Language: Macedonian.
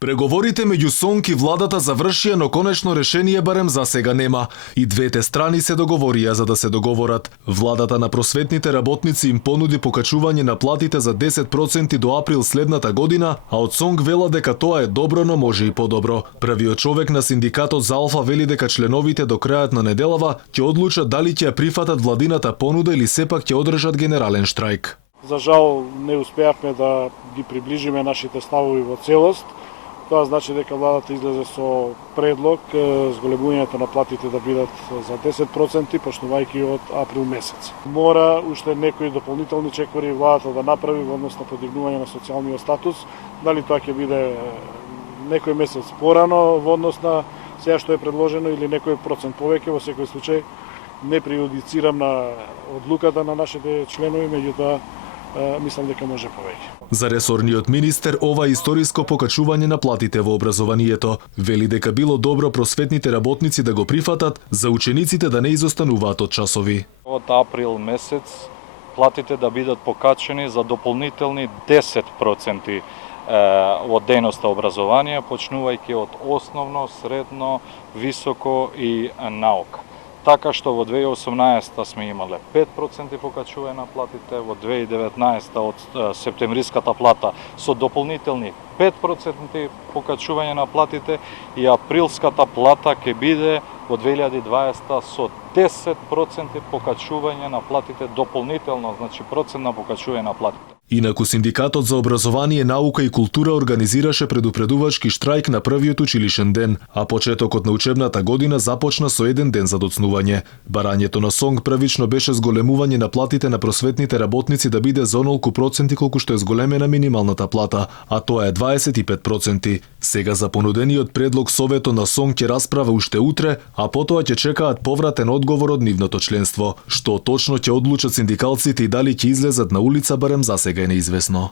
Преговорите меѓу СОНК и владата завршија, но конечно решение барем за сега нема. И двете страни се договорија за да се договорат. Владата на просветните работници им понуди покачување на платите за 10% до април следната година, а од СОНК вела дека тоа е добро, но може и подобро. Првиот човек на синдикатот за Алфа вели дека членовите до крајот на неделава ќе одлучат дали ќе ја прифатат владината понуда или сепак ќе одржат генерален штрајк. За жал не успеавме да ги приближиме нашите ставови во целост. Тоа значи дека владата излезе со предлог зголемувањето на платите да бидат за 10%, почнувајќи од април месец. Мора уште некои дополнителни чекори владата да направи во однос на подигнување на социјалниот статус. Дали тоа ќе биде некој месец порано во однос на сега што е предложено или некој процент повеќе, во секој случај не прејудицирам на одлуката на нашите членови, меѓутоа мислам дека може повеќе. За ресорниот министер ова историско покачување на платите во образованието вели дека било добро просветните работници да го прифатат, за учениците да не изостануваат од часови. Од април месец платите да бидат покачени за дополнителни 10% од дејноста образование, почнувајќи од основно, средно, високо и наука. Така што во 2018 сме имале 5% покачување на платите, во 2019 од септемвриската плата со дополнителни 5% покачување на платите и априлската плата ќе биде во 2020 со 10% покачување на платите дополнително, значи процентно покачување на платите. Инаку Синдикатот за образование, наука и култура организираше предупредувачки штрајк на првиот училишен ден, а почетокот на учебната година започна со еден ден за доцнување. Барањето на СОНК првично беше зголемување на платите на просветните работници да биде за онолку проценти колку што е зголемена минималната плата, а тоа е 25%. Сега за понудениот предлог Советот на СОНК ќе расправа уште утре, а потоа ќе чекаат повратен одговор од нивното членство. Што точно ќе одлучат синдикалците и дали ќе излезат на улица барем засега е неизвестно.